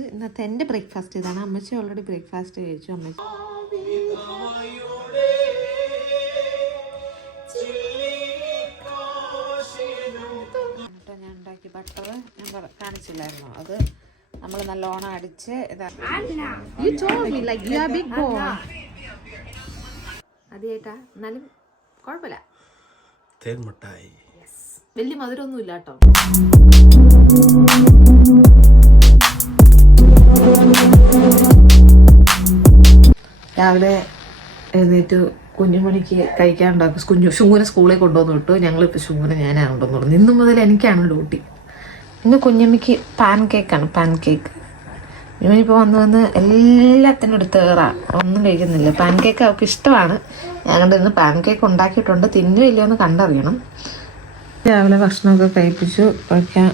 ഇന്നത്തെ എന്റെ ബ്രേക്ക്ഫാസ്റ്റ് ഇതാണ് അമ്മച്ചി ഓൾറെഡി ബ്രേക്ക്ഫാസ്റ്റ് കഴിച്ചു അമ്മച്ചി. എന്നിട്ട് ഞാൻ ഉണ്ടാക്കി ബട്ടർ ഞാൻ കാണിച്ചില്ലായിരുന്നു. അത് നമ്മൾ നല്ലോണം അടിച്ച് ഇതാ You told me, like, you are big boy. അത് ചേട്ടാ എന്നാലും കുഴപ്പമില്ല. വലിയ മധുരമൊന്നും ഇല്ല കേട്ടോ രാവിലെ എഴുന്നേറ്റ് കുഞ്ഞുമണിക്ക് കഴിക്കാൻ ഉണ്ടാക്കും. കുഞ്ഞു ശുങ്കുനെ സ്കൂളിൽ കൊണ്ടുവന്ന് വിട്ടു. ഞങ്ങളിപ്പോൾ ശുങ്കുനെ ഞാനാണ് കൊണ്ടുവന്നു ഇന്നു മുതൽ എനിക്കാണ് ഡ്യൂട്ടി. ഇന്ന് കുഞ്ഞമ്മയ്ക്ക് പാൻ കേക്കാണ് പാൻ കേക്ക് കുഞ്ഞുമണിപ്പോൾ വന്ന് വന്ന് എല്ലാത്തിനും എടുത്ത് കയറാം ഒന്നും കഴിക്കുന്നില്ല. പാൻ കേക്ക് അവൾക്ക് ഇഷ്ടമാണ്. ഞാൻ ഇന്ന് പാൻ കേക്ക് ഉണ്ടാക്കിയിട്ടുണ്ട്. തിന്നുമില്ലയോ എന്ന് കണ്ടറിയണം. രാവിലെ ഭക്ഷണമൊക്കെ കഴിപ്പിച്ചു. കഴിക്കാൻ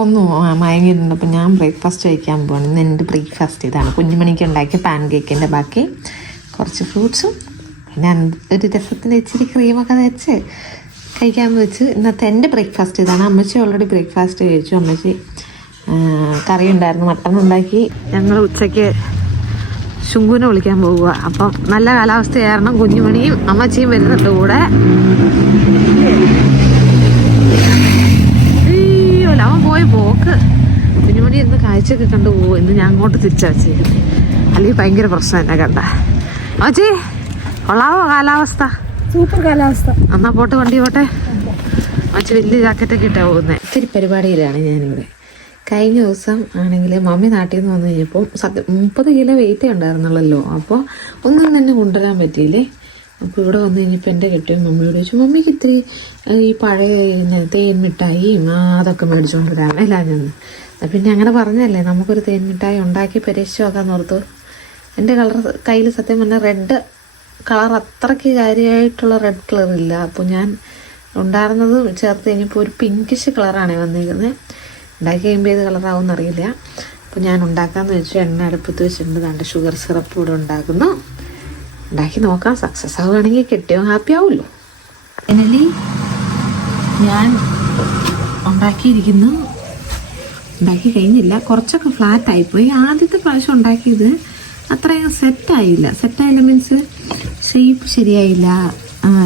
ഒന്നും മയങ്ങിയിട്ടുണ്ട്. അപ്പോൾ ഞാൻ ബ്രേക്ക്ഫാസ്റ്റ് കഴിക്കാൻ ഇന്ന് എന്റെ ബ്രേക്ക്ഫാസ്റ്റ് ഇതാണ്. കുഞ്ഞുമണിക്ക് ഉണ്ടാക്കിയ പാൻ കേക്കിന്റെ ബാക്കി കുറച്ച് ഫ്രൂട്ട്സും പിന്നെ ഒരു രസത്തിന്റെ ഇച്ചിരി ക്രീമൊക്കെ വെച്ച് കഴിക്കാൻ വെച്ച് ഇന്നത്തെ എന്റെ ബ്രേക്ക്ഫാസ്റ്റ് ഇതാണ്. അമ്മച്ചി ഓൾറെഡി ബ്രേക്ക്ഫാസ്റ്റ് കഴിച്ചു. അമ്മച്ചി കറി ഉണ്ടായിരുന്നു. മട്ടൺ ഉണ്ടാക്കി. ഞങ്ങൾ ഉച്ചയ്ക്ക് ശുങ്കുനെ വിളിക്കാൻ പോവുക അപ്പം നല്ല കാലാവസ്ഥ കാരണം കുഞ്ഞുമണിയും അമ്മച്ചിയും വരുന്നുണ്ട് കൂടെ. പോയി പോക്ക്. കുഞ്ഞുമണി ഇന്ന് കാഴ്ചയൊക്കെ കണ്ടു പോകും ഇന്ന് ഞാൻ അങ്ങോട്ട് തിരിച്ചാ വെച്ചേക്കുന്നത്. അല്ലെങ്കിൽ ഭയങ്കര പ്രശ്നം എന്നെ കണ്ട. അമ്മച്ചി കൊള്ളാവോ കാലാവസ്ഥ? സൂപ്പർ കാലാവസ്ഥ. എന്നാ പോട്ട് വണ്ടി പോട്ടെ? അമ്മച്ചി വലിയ ജാക്കറ്റൊക്കെ ഇട്ടാ പോകുന്നത് ഒത്തിരി പരിപാടിയിലാണ് ഞാനിവിടെ. കഴിഞ്ഞ ദിവസം ആണെങ്കിൽ മമ്മി നാട്ടിൽ നിന്ന് വന്നു കഴിഞ്ഞപ്പോൾ സത്യം മുപ്പത് കിലോ വെയിറ്റേ ഉണ്ടായിരുന്നുള്ളല്ലോ. അപ്പോൾ ഒന്നും തന്നെ കൊണ്ടുവരാൻ പറ്റിയില്ലേ? അപ്പോൾ ഇവിടെ വന്നു കഴിഞ്ഞപ്പോൾ എന്റെ കെട്ടിയ മമ്മിയോട് ചോദിച്ചു മമ്മിക്ക് ഇത്തിരി ഈ പഴയ തേൻ മിഠായിയും അതൊക്കെ മേടിച്ചുകൊണ്ട് വരാം അല്ല? ഞാൻ പിന്നെ അങ്ങനെ പറഞ്ഞല്ലേ നമുക്കൊരു തേൻ മിഠായി ഉണ്ടാക്കി പരീക്ഷിച്ച് നോക്കാൻ ഓർത്തു. എന്റെ കളർ കയ്യിൽ സത്യം പറഞ്ഞാൽ റെഡ് കളർ അത്രയ്ക്ക് കാര്യമായിട്ടുള്ള റെഡ് കളർ ഇല്ല. അപ്പോൾ ഞാൻ ഉണ്ടായിരുന്നത് ചേർത്ത് കഴിഞ്ഞപ്പോൾ ഒരു പിങ്കിഷ് കളറാണ് വന്നിരിക്കുന്നത് ഉണ്ടാക്കി കഴിയുമ്പോൾ ഏത് കളറാവും അറിയില്ല അപ്പോൾ ഞാൻ ഉണ്ടാക്കാമെന്ന് വെച്ചു എണ്ണ അടുപ്പത്ത് വെച്ചിട്ടുണ്ട്. നല്ല ഷുഗർ സിറപ്പ് ഇവിടെ ഉണ്ടാക്കുന്നു. ഉണ്ടാക്കി നോക്കാം. സക്സസ് ആവുകയാണെങ്കിൽ കിട്ടിയോ ഹാപ്പി ആവുമല്ലോ. ഫൈനലി ഞാൻ ഉണ്ടാക്കിയിരിക്കുന്നു. ഉണ്ടാക്കി കഴിഞ്ഞില്ല. കുറച്ചൊക്കെ ഫ്ലാറ്റ് ആയിപ്പോയി. ആദ്യത്തെ പ്രാവശ്യം ഉണ്ടാക്കിയത് അത്രയും സെറ്റായില്ല സെറ്റായില്ല മീൻസ് ഷേപ്പ് ശരിയായില്ല.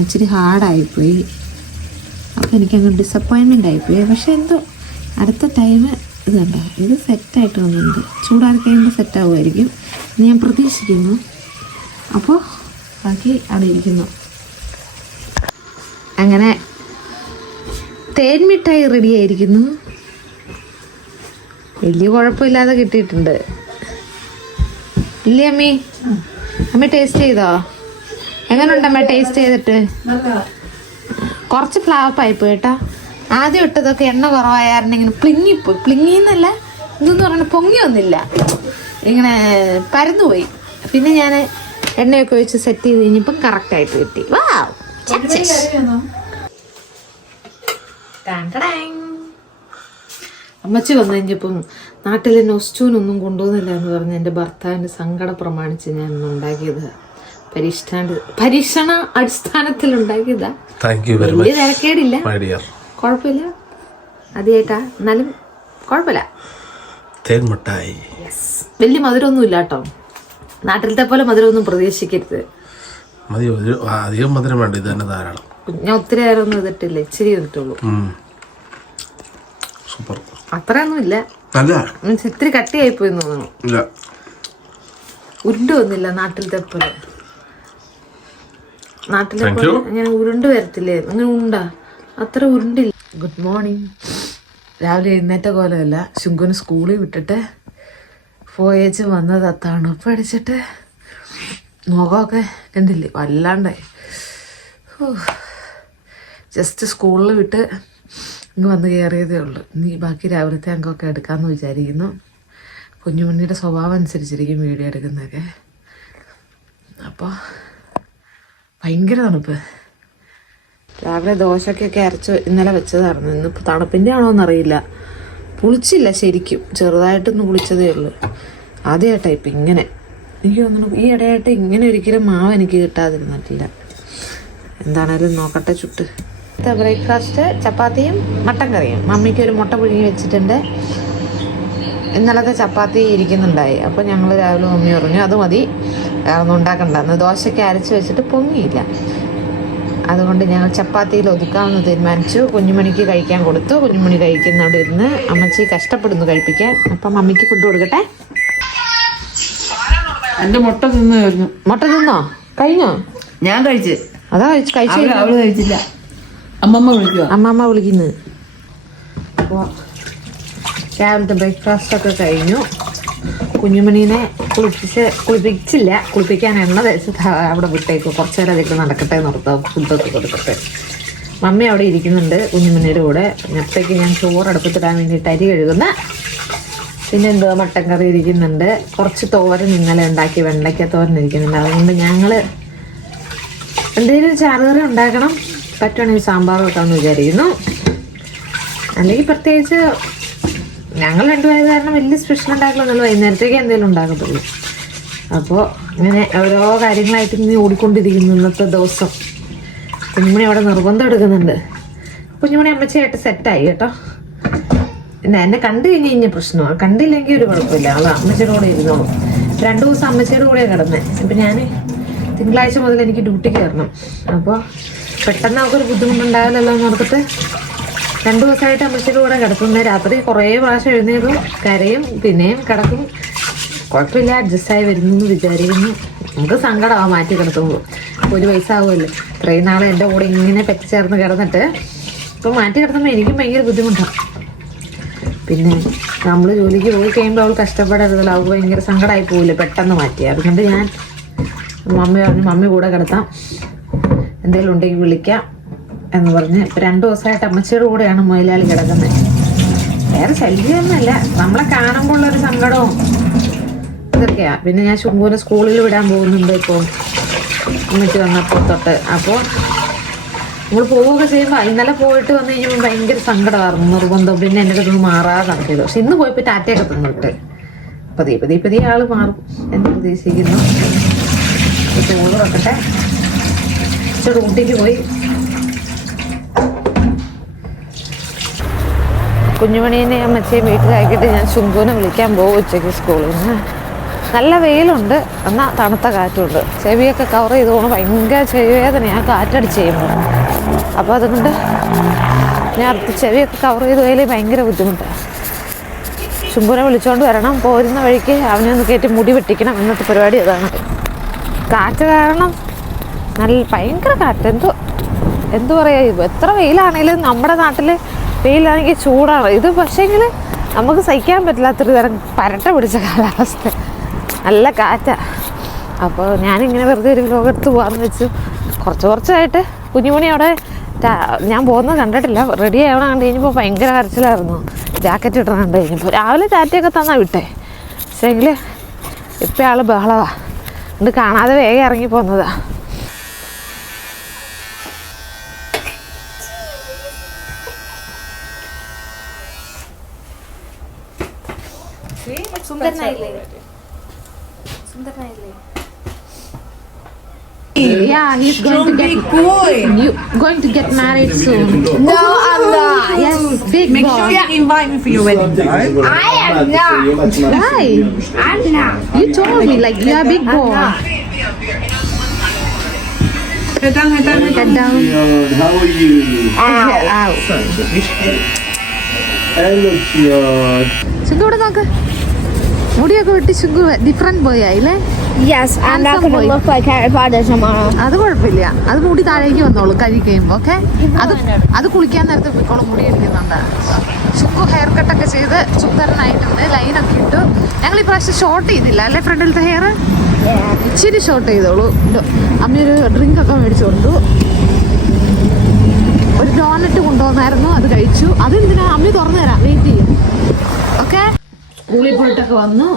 ഇച്ചിരി ഹാർഡായിപ്പോയി അപ്പോൾ എനിക്കങ്ങ് ഡിസപ്പോയിൻമെന്റ് ആയിപ്പോയി. പക്ഷേ എന്തോ അടുത്ത ടൈം ഇത് കണ്ടോ? ഇത് സെറ്റായിട്ട് വന്നിട്ടുണ്ട്. ചൂടാറി കഴിയുമ്പോൾ സെറ്റാവുമായിരിക്കും ഞാൻ പ്രതീക്ഷിക്കുന്നു. അപ്പോൾ ബാക്കി അവിടെ ഇരിക്കുന്നു. അങ്ങനെ തേൻ മിഠായി റെഡി ആയിരിക്കുന്നു. വലിയ കുഴപ്പമില്ലാതെ കിട്ടിയിട്ടുണ്ട്. ഇല്ലേ അമ്മി? അമ്മ ടേസ്റ്റ് ചെയ്തോ? എങ്ങനെയുണ്ട് അമ്മ ടേസ്റ്റ് ചെയ്തിട്ട്? കുറച്ച് ഫ്ലാവ് പൈപ്പ് കേട്ടോ. ആദ്യം ഇട്ടതൊക്കെ എണ്ണ കുറവായിരുന്നു ഇങ്ങനെ പ്ലിങ്ങിപ്പോയി. പ്ലിങ്ങിന്നല്ല ഇതെന്ന് പറഞ്ഞാൽ പൊങ്ങി വന്നില്ല ഇങ്ങനെ പരന്നുപോയി. പിന്നെ ഞാൻ എണ്ണയൊക്കെ ഒഴിച്ച് സെറ്റ് ചെയ്ത് കഴിഞ്ഞപ്പം കറക്റ്റായിട്ട് കിട്ടി. വാ അമ്മച്ചി വന്നു കഴിഞ്ഞപ്പം നാട്ടിലെ നൊസ്റ്റൂനൊന്നും കൊണ്ടുവന്നില്ല എന്ന് പറഞ്ഞ് എന്റെ ഭർത്താവിന്റെ സങ്കടം പ്രമാണിച്ച് ഞാൻ ഉണ്ടാക്കിയത്. പരീക്ഷാണ്ട് പരീക്ഷണ അടിസ്ഥാനത്തിൽ ഉണ്ടാക്കിയതാ. വലിയ തിരക്കേടില്ല. കുഴപ്പമില്ല. അതേട്ടാ എന്നാലും കുഴപ്പമില്ല. തേൻ മിഠായി യെസ് വലിയ മധുരമൊന്നും ഇല്ല കേട്ടോ നാട്ടിലത്തെ പോലെ മധുരമൊന്നും പ്രതീക്ഷിക്കരുത്. മതി ഒരു അധികം മധുരം വേണ്ട ഇത് തന്നെ ധാരാളം. ഞാൻ ഒത്തിരി നേരം ഒന്നും ഇതിട്ടില്ല ഇച്ചിരി ഇതിട്ടുള്ളൂ. സൂപ്പർ. അത്രയൊന്നും ഇല്ല. മീൻസ് ഇത്തിരി കട്ടിയായി പോയി തോന്നുന്നു. ഇല്ല. ഉരുണ്ട് വന്നില്ല നാട്ടിലത്തെ പോലെ. നാട്ടിലെ പോലെ you. ഉരുണ്ട് വരത്തില്ലേ? അങ്ങനെ ഉണ്ടാ. അത്ര ഉരുണ്ടില്ല. ഗുഡ് മോർണിംഗ് രാവിലെ എഴുന്നേറ്റ പോലെയല്ല. ശുങ്കുന് സ്കൂളിൽ വിട്ടിട്ട് പോയേച്ച് വന്നത് തണുപ്പ് അടിച്ചിട്ട് മുഖമൊക്കെ കണ്ടില്ലേ? വല്ലാണ്ടായി. ജസ്റ്റ് സ്കൂളിൽ വിട്ട് ഇങ്ങ് വന്ന് കയറിയതേ ഉള്ളൂ. ഇനി ബാക്കി രാവിലത്തെ അംഗമൊക്കെ എടുക്കാമെന്ന് വിചാരിക്കുന്നു. കുഞ്ഞുമണ്ണിയുടെ സ്വഭാവം അനുസരിച്ചിരിക്കും വീഡിയോ എടുക്കുന്നതൊക്കെ. അപ്പോൾ ഭയങ്കര തണുപ്പ്. രാവിലെ ദോശക്കൊക്കെ അരച്ച് ഇന്നലെ വെച്ചതായിരുന്നു. ഇന്നിപ്പോൾ തണുപ്പിന്റെ ആണോ എന്നറിയില്ല. പുളിച്ചില്ല ശരിക്കും. ചെറുതായിട്ടൊന്ന് പുളിച്ചതേ ഉള്ളൂ. ആദ്യമായിട്ടാണ് ഇപ്പം ഇങ്ങനെ. എനിക്ക് തോന്നുന്നു ഈ ഇടയായിട്ട് ഇങ്ങനെ ഒരിക്കലും മാവ് എനിക്ക് കിട്ടാതിരുന്നിട്ടില്ല. എന്താണേലും നോക്കട്ടെ ചുട്ട്. ബ്രേക്ക്ഫാസ്റ്റ് ചപ്പാത്തിയും മട്ടൻ കറിയും. മമ്മിക്ക് ഒരു മുട്ട പുഴുങ്ങി വെച്ചിട്ടുണ്ട്. ഇന്നലത്തെ ചപ്പാത്തി ഇരിക്കുന്നുണ്ടായി. അപ്പോൾ ഞങ്ങൾ രാവിലെ മമ്മി പറഞ്ഞു അത് മതി. വേറെ ഒന്നും ഉണ്ടാക്കണ്ടെന്ന് ദോശയ്ക്ക് അരച്ച് വെച്ചിട്ട് പൊങ്ങിയില്ല. അതുകൊണ്ട് ഞങ്ങൾ ചപ്പാത്തിയിൽ ഒതുക്കാമെന്ന് തീരുമാനിച്ചു. കുഞ്ഞുമണിക്ക് കഴിക്കാൻ കൊടുത്തു. കുഞ്ഞുമണി കഴിക്കുന്നവിടെ ഇരുന്ന് അമ്മച്ചി കഷ്ടപ്പെടുന്നു കഴിപ്പിക്കാൻ. അപ്പം അമ്മയ്ക്ക് ഫുഡ് കൊടുക്കട്ടെ? എന്റെ മുട്ട തിന്നു കഴിഞ്ഞു. മുട്ട തിന്നോ? കഴിഞ്ഞോ? ഞാൻ കഴിച്ച്. അതാ കഴിച്ചു കഴിച്ചു അവൾ കഴിച്ചില്ല. അമ്മമ്മ വിളിക്കുക അമ്മമ്മ വിളിക്കുന്നത് അപ്പോൾ രാവിലത്തെ ബ്രേക്ക്ഫാസ്റ്റ് ഒക്കെ കഴിഞ്ഞു. കുഞ്ഞുമണീനെ കുളിപ്പിച്ച് കുളിപ്പിച്ചില്ല. കുളിപ്പിക്കാൻ എണ്ണ തേച്ച് അവിടെ വിട്ടേക്ക്. കുറച്ച് നേരം അതിലേക്ക് നടക്കട്ടെ നിർത്താം ഫുഡൊക്കെ കൊടുക്കട്ടെ. മമ്മി അവിടെ ഇരിക്കുന്നുണ്ട് കുഞ്ഞുമണിയുടെ കൂടെ. അപ്പോഴേക്ക് ഞാൻ ചോറ് അടുപ്പത്തിടാൻ വേണ്ടിയിട്ട് അരി കഴുകുന്ന പിന്നെ എന്തോ മട്ടൻ കറി ഇരിക്കുന്നുണ്ട്. കുറച്ച് തോരൻ ഇന്നലെ ഉണ്ടാക്കി വെണ്ടയ്ക്ക തോരൻ ഇരിക്കുന്നുണ്ട്. അതുകൊണ്ട് ഞങ്ങൾ എന്തെങ്കിലും ചാറുകറി ഉണ്ടാക്കണം. പറ്റുവാണെങ്കിൽ സാമ്പാർ വെക്കാമെന്ന് വിചാരിക്കുന്നു. അല്ലെങ്കിൽ പ്രത്യേകിച്ച് ഞങ്ങൾ രണ്ടുപേരും കാരണം വലിയ സ്പെഷ്യൽ ഉണ്ടാക്കലൊന്നുമില്ല വൈകുന്നേരത്തേക്ക് എന്തെങ്കിലും ഉണ്ടാക്കത്തുള്ളൂ. അപ്പോൾ ഇങ്ങനെ ഓരോ കാര്യങ്ങളായിട്ട് ഇങ്ങനെ ഓടിക്കൊണ്ടിരിക്കുന്നു ഇന്നത്തെ ദിവസം. കുഞ്ഞുമണി അവിടെ നിർബന്ധം എടുക്കുന്നുണ്ട്. കുഞ്ഞുമണി അമ്മച്ചയായിട്ട് സെറ്റായി കേട്ടോ. പിന്നെ എന്നെ കണ്ടു കഴിഞ്ഞ് കഴിഞ്ഞ പ്രശ്നമാണ്. കണ്ടില്ലെങ്കിൽ ഒരു കുഴപ്പമില്ല. അവൾ അമ്മച്ചിയുടെ കൂടെ ഇരുന്നോളൂ. രണ്ടു ദിവസം അമ്മച്ചിയുടെ കൂടെ കിടന്നേ. ഇപ്പം ഞാൻ തിങ്കളാഴ്ച മുതൽ എനിക്ക് ഡ്യൂട്ടിക്ക് കയറണം അപ്പോൾ പെട്ടെന്ന് അവർക്കൊരു ബുദ്ധിമുട്ടുണ്ടാവില്ലല്ലോ എന്ന് ഓർത്തിട്ട് രണ്ടു ദിവസമായിട്ട് അമ്മച്ചിയുടെ കൂടെ കിടക്കുന്ന രാത്രി കുറേ പ്രാവശ്യം എഴുന്നേക്കും കരയും പിന്നെയും കിടക്കും. കുഴപ്പമില്ല അഡ്ജസ്റ്റായി വരുന്നു എന്ന് വിചാരിക്കുന്നു. നമുക്ക് സങ്കടമാണ് മാറ്റി കിടത്തുമ്പോൾ. ഒരു വയസ്സാവുമല്ലോ. ഇത്രയും നാളെ എന്റെ കൂടെ ഇങ്ങനെ പെറ്റിച്ചേർന്ന് കിടന്നിട്ട് ഇപ്പം മാറ്റി കിടത്തുമ്പോൾ എനിക്കും ഭയങ്കര ബുദ്ധിമുട്ടാണ് പിന്നെ നമ്മൾ ജോലിക്ക് പോയി കഴിയുമ്പോൾ അവൾ കഷ്ടപ്പെടരുതല്ലോ. അവൾക്ക് ഭയങ്കര സങ്കടമായി പോകില്ലേ പെട്ടെന്ന് മാറ്റി. അതുകൊണ്ട് ഞാൻ മമ്മി പറഞ്ഞു മമ്മി കൂടെ കിടത്താം. എന്തെങ്കിലും ഉണ്ടെങ്കിൽ വിളിക്കാം. എന്ന് പറഞ്ഞ് ഇപ്പം രണ്ട് ദിവസമായിട്ട് അമ്മച്ചിയുടെ കൂടെയാണ് മൊയിലാലി കിടക്കുന്നത്. വേറെ ശല്യമൊന്നുമല്ല. നമ്മളെ കാണുമ്പോൾ ഉള്ളൊരു സങ്കടവും ഇതൊക്കെയാ. പിന്നെ ഞാൻ ശുംഭൂനെ സ്കൂളിൽ വിടാൻ പോകുന്നുണ്ട് ഇപ്പോൾ അമ്മച്ചി വന്നപ്പോൾ തൊട്ട്. അപ്പോൾ നമ്മൾ പോവുകയൊക്കെ ചെയ്യുമ്പോൾ ഇന്നലെ പോയിട്ട് വന്നു കഴിഞ്ഞപ്പോൾ ഭയങ്കര സങ്കടമായിരുന്നു. നിർബന്ധം. പിന്നെ എന്റെ അടുത്ത് മാറാതെ നടത്തിയത്. പക്ഷെ ഇന്ന് പോയപ്പോൾ ടാറ്റയൊക്കെ തന്നിട്ട്. പതിയെ പതിയെ പതിയെ ആൾ മാറും എന്ന് പ്രതീക്ഷിക്കുന്നു. ചോറ് വെക്കട്ടെ. ഇച്ചിരി ഊട്ടിക്ക് പോയി. കുഞ്ഞുമണീനെ അമ്മച്ചയും വീട്ടിലാക്കിയിട്ട് ഞാൻ ശുംഭുവിനെ വിളിക്കാൻ പോകും ഉച്ചയ്ക്ക് സ്കൂളിൽ നിന്ന്. നല്ല വെയിലുണ്ട് എന്നാൽ തണുത്ത കാറ്റുണ്ട്. ചെവിയൊക്കെ കവർ ചെയ്തുകൊണ്ട് ഭയങ്കര ചെവിവേദനയാണ് കാറ്റടിച്ച് ചെയ്യുമ്പോൾ അപ്പോൾ അതുകൊണ്ട് ഞാൻ ചെവിയൊക്കെ കവർ ചെയ്ത് പോയാലേ ഭയങ്കര ബുദ്ധിമുട്ടാണ് ശുംഭുനെ വിളിച്ചുകൊണ്ട് വരണം. പോരുന്ന വഴിക്ക് അവനെ ഒന്ന് കയറ്റി മുടി വെട്ടിക്കണം. എന്നിട്ട് പരിപാടി അതാണ്. കാറ്റ് കാരണം നല്ല ഭയങ്കര കാറ്റ്. എന്തോ എന്തു പറയുക എത്ര വെയിലാണെങ്കിലും നമ്മുടെ നാട്ടിൽ വെയിലാണെങ്കിൽ ചൂടാണ്. ഇത് പക്ഷേങ്കിൽ നമുക്ക് സഹിക്കാൻ പറ്റില്ലാത്തൊരു തരം പരട്ട പിടിച്ച കാലാവസ്ഥ. നല്ല കാറ്റാ. അപ്പോൾ ഞാനിങ്ങനെ വെറുതെ ഒരു ലോകത്ത് പോകാമെന്ന് വെച്ചു. കുറച്ച് കുറച്ചായിട്ട് കുഞ്ഞുമണി അവിടെ ഞാൻ പോകുന്നത് കണ്ടിട്ടില്ല. റെഡി ആവണം കണ്ട് കഴിഞ്ഞപ്പോൾ ഭയങ്കര കരച്ചിലായിരുന്നു. ജാക്കറ്റ് ഇട്ടണം കണ്ട് കഴിഞ്ഞപ്പോൾ രാവിലെ ടാറ്റയൊക്കെ തന്നാ വിട്ടേ. പക്ഷേങ്കിൽ ഇപ്പം ആൾ ബഹളവാ. എന്നിട്ട് കാണാതെ വേഗം ഇറങ്ങി പോന്നതാ. Yeah, he's going to get you going to get married soon. No, I'm not. Yes, big Make boy. sure you invite me for your wedding. I am not. Why? I'm not. You told me like you're a big boy. Head down, head down, head down. How are you? Ow. Ow. Hello, Chiod. So, go to നോക്ക് മുടിയൊക്കെ വെട്ടി ശുങ്കു different boy ആയില്ലേ? Yes and Potter അത് കുഴപ്പമില്ല. അത് മുടി താഴേക്ക് വന്നോളൂ കഴുകി കഴിയുമ്പോ ഓക്കെ അത് അത് കുളിക്കാൻ നേരത്തെ പോയിക്കോളും മുടി ഇരിക്കുന്നുണ്ട് ചുക്കു ഹെയർ കട്ടൊക്കെ ചെയ്ത് സുന്ദരനായിട്ടുണ്ട് ലൈനൊക്കെ ഇട്ടു. ഞങ്ങൾ ഈ പ്രാവശ്യം ഷോർട്ട് ചെയ്തില്ല അല്ലേ ഫ്രണ്ടിലത്തെ ഹെയർ ഇച്ചിരി ഷോർട്ട് ചെയ്തോളൂ. അമ്മയൊരു അമ്മ ഒരു ഡ്രിങ്ക് ഒക്കെ മേടിച്ചു കൊണ്ടു. ഒരു ഡോണറ്റ് കൊണ്ടുവന്നായിരുന്നു അത് കഴിച്ചു. അത് അതെന്തിനാ? അമ്മ തുറന്നു തരാം സ്കൂളിൽ പോയിട്ടൊക്കെ വന്നു.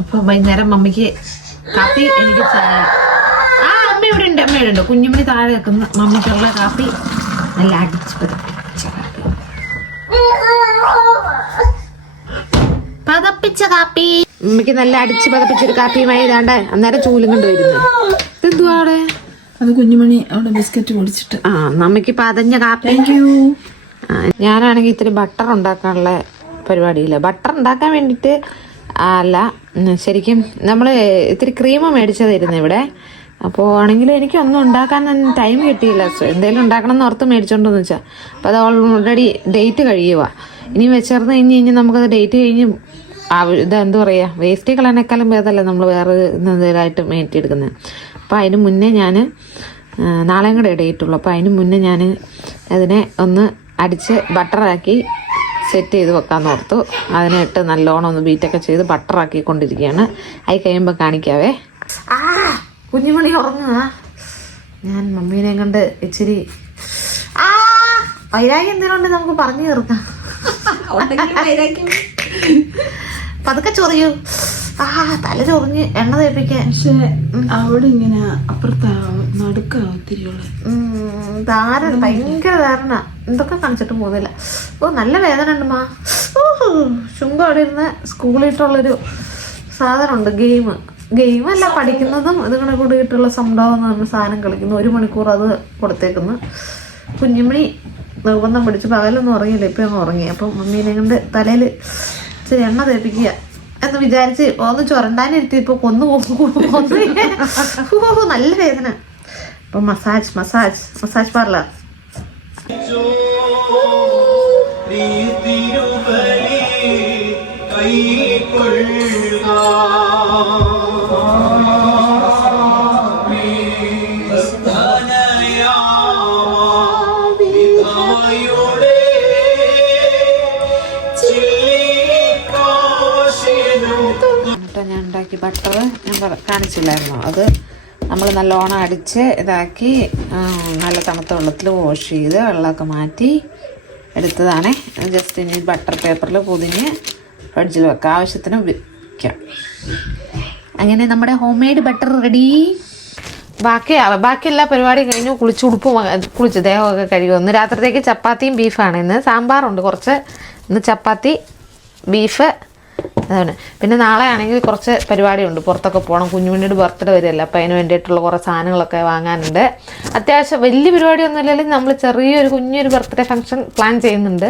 അപ്പൊ വൈകുന്നേരം മമ്മിക്ക് കാപ്പി എനിക്ക് ചായ. ആ അമ്മ ഇവിടെ ഉണ്ട് അമ്മ ഇവിടെ ഉണ്ട്. കുഞ്ഞുമണി താഴെ വെക്കുന്ന മമ്മിക്കുള്ള കാപ്പി. നല്ല അടിച്ച് പതപ്പിച്ച കാപ്പി പതപ്പിച്ച കാപ്പി. അമ്മയ്ക്ക് നല്ല അടിച്ച് പതപ്പിച്ചൊരു കാപ്പിയുമായി ഇതാണ്ട് അന്നേരം ചൂലും കൊണ്ട് വരുന്നു. ഇതെന്തുവാ അവിടെ? അത് കുഞ്ഞുമണി അവിടെ ബിസ്ക്കറ്റ് പൊടിച്ചിട്ട്. ആ നമ്മക്ക് പതഞ്ഞ കാപ്പി. ഞാനാണെങ്കിൽ ഇത്തിരി ബട്ടർ ഉണ്ടാക്കാനുള്ള പരിപാടിയില്ല. ബട്ടർ ഉണ്ടാക്കാൻ വേണ്ടിയിട്ട് അല്ല ശരിക്കും നമ്മൾ ഇത്തിരി ക്രീം മേടിച്ചതായിരുന്നു ഇവിടെ. അപ്പോൾ ആണെങ്കിൽ എനിക്കൊന്നും ഉണ്ടാക്കാൻ ടൈം കിട്ടിയില്ല. എന്തെങ്കിലും ഉണ്ടാക്കണം എന്ന് ഓർത്ത് മേടിച്ചോണ്ടെന്ന് വെച്ചാൽ അപ്പോൾ അത് ഓൾറെഡി ഡേറ്റ് കഴിയുക ഇനി വെച്ചേർന്ന് കഴിഞ്ഞ് കഴിഞ്ഞാൽ നമുക്കത് ഡേറ്റ് കഴിഞ്ഞ് ഇത് എന്താ പറയുക വേസ്റ്റ് കളയാനേക്കാളും ഭേദമല്ലേ നമ്മൾ വേറെ എന്തെങ്കിലുമായിട്ട് മേടിച്ചെടുക്കുന്നത് അപ്പോൾ അതിന് മുന്നേ ഞാൻ നാളെയും കൂടെ ഡേറ്റ് ഉള്ളൂ. അപ്പോൾ അതിന് മുന്നേ ഞാൻ അതിനെ ഒന്ന് അടിച്ച് ബട്ടറാക്കി സെറ്റ് ചെയ്ത് വെക്കാമെന്ന് ഓർത്തു. അതിനിട്ട് നല്ലോണം ഒന്ന് ബീറ്റൊക്കെ ചെയ്ത് ബട്ടറാക്കി കൊണ്ടിരിക്കുകയാണ് ആയി കഴിയുമ്പോൾ കാണിക്കാവേ. ആ കുഞ്ഞുമണി ഉറങ്ങുക ഞാൻ മമ്മീനെ കണ്ട് ഇച്ചിരി ആ വൈരാഗ്യം എന്തിനുണ്ട് നമുക്ക് പറഞ്ഞു തീർക്കാം. പതുക്കെ ചൊറിയൂ. ആ തല ചൊറിഞ്ഞ് എണ്ണ തേപ്പിക്കാൻ. പക്ഷെ അവിടെ ഇങ്ങനെ അപ്പുറത്താ നടുക്കാ ഒത്തിരി ഉള്ളത്. ഉം, ധാരണ ഭയങ്കര ധാരണ. എന്തൊക്കെ കാണിച്ചിട്ട് പോകുന്നില്ല. ഓ നല്ല വേദന ഉണ്ട് മാ ഓ അവിടെ ഇരുന്ന് സ്കൂളിട്ടുള്ളൊരു സാധനമുണ്ട് ഗെയിം. ഗെയിം അല്ല പഠിക്കുന്നതും ഇതിങ്ങനെ കൂടിയിട്ടുള്ള സംഭവം എന്ന് പറഞ്ഞ സാധനം കളിക്കുന്നു. ഒരു മണിക്കൂർ അത് കൊടുത്തേക്കുന്നു. കുഞ്ഞുമണി നിർബന്ധം പിടിച്ച് പകലൊന്നും ഉറങ്ങിയില്ല ഇപ്പം അങ്ങ് ഉറങ്ങി. അപ്പം മമ്മീനെ കൊണ്ട് തലയിൽ ഇച്ചിരി എണ്ണ തേപ്പിക്കുക എന്ന് വിചാരിച്ച് ഒന്ന് ചുരണ്ടാനിരുത്തി ഇപ്പൊ കൊന്നു ഓ, നല്ല വേദന. അപ്പൊ മസാജ് മസാജ് മസാജ് പാർലർ. ഞാൻ ഉണ്ടാക്കി ബട്ടർ ഞാൻ കാണിച്ചില്ലായിരുന്നു? അത് നമ്മൾ നല്ലോണം അടിച്ച് ഇതാക്കി നല്ല തണുത്ത വെള്ളത്തിൽ വാഷ് ചെയ്ത് വെള്ളമൊക്കെ മാറ്റി എടുത്തതാണ്. ജസ്റ്റ് ഇനി ബട്ടർ പേപ്പറിൽ പൊതിഞ്ഞ് ഫ്രിഡ്ജിൽ വെക്കാം. ആവശ്യത്തിന് ഉപയോഗിക്കാം. അങ്ങനെ നമ്മുടെ ഹോം മെയ്ഡ് ബട്ടർ റെഡി ബാക്കി ബാക്കി എല്ലാ പരിപാടിയും കഴിഞ്ഞു. കുളിച്ച് കുളിച്ച് ദേഹമൊക്കെ കഴുകി ഒന്ന് രാത്രിത്തേക്ക് ചപ്പാത്തിയും ബീഫാണ് ഇന്ന് സാമ്പാറുണ്ട് കുറച്ച്. ഇന്ന് ചപ്പാത്തി ബീഫ് അതാണ്. പിന്നെ നാളെ ആണെങ്കിൽ കുറച്ച് പരിപാടിയുണ്ട്. പുറത്തൊക്കെ പോകണം കുഞ്ഞുമണിയുടെ ബർത്ത്ഡേ വരികയല്ല. അപ്പോൾ അതിന് വേണ്ടിയിട്ടുള്ള കുറേ സാധനങ്ങളൊക്കെ വാങ്ങാനുണ്ട്. അത്യാവശ്യം വലിയ പരിപാടിയൊന്നും ഇല്ലെങ്കിലും നമ്മൾ ചെറിയൊരു കുഞ്ഞൊരു ബർത്ത്ഡേ ഫംഗ്ഷൻ പ്ലാൻ ചെയ്യുന്നുണ്ട്.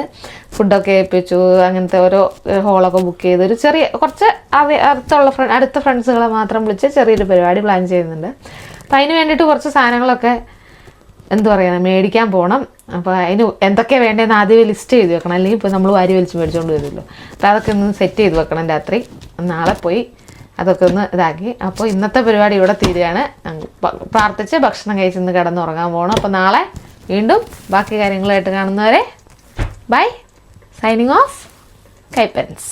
ഫുഡൊക്കെ ഏൽപ്പിച്ചു. അങ്ങനത്തെ ഓരോ ഹോളൊക്കെ ബുക്ക് ചെയ്ത് ഒരു ചെറിയ കുറച്ച് അടുത്തുള്ള ഫ്രണ്ട് അടുത്ത ഫ്രണ്ട്സുകളെ മാത്രം വിളിച്ച് ചെറിയൊരു പരിപാടി പ്ലാൻ ചെയ്യുന്നുണ്ട്. അപ്പം അതിന് വേണ്ടിയിട്ട് കുറച്ച് സാധനങ്ങളൊക്കെ എന്തു പറയുക മേടിക്കാൻ പോകണം അപ്പോൾ അതിന് എന്തൊക്കെയാണ് വേണ്ടതെന്ന് ആദ്യമേ ലിസ്റ്റ് ചെയ്ത് വെക്കണം. അല്ലെങ്കിൽ ഇപ്പോൾ നമ്മൾ വാരി വലിച്ച് മേടിച്ചുകൊണ്ട് വരുമല്ലോ അപ്പോൾ അതൊക്കെ ഒന്ന് സെറ്റ് ചെയ്ത് വെക്കണം രാത്രി. നാളെ പോയി അതൊക്കെ ഒന്ന് ഇതാക്കി. അപ്പോൾ ഇന്നത്തെ പരിപാടി ഇവിടെ തീരുകയാണ്. പ്രാർത്ഥിച്ച് ഭക്ഷണം കഴിച്ചിന്ന് കിടന്നുറങ്ങാൻ പോകണം അപ്പോൾ നാളെ വീണ്ടും ബാക്കി കാര്യങ്ങളായിട്ട് കാണുന്നവരെ ബൈ സൈനിങ് ഓഫ് കൈപ്പൻസ്.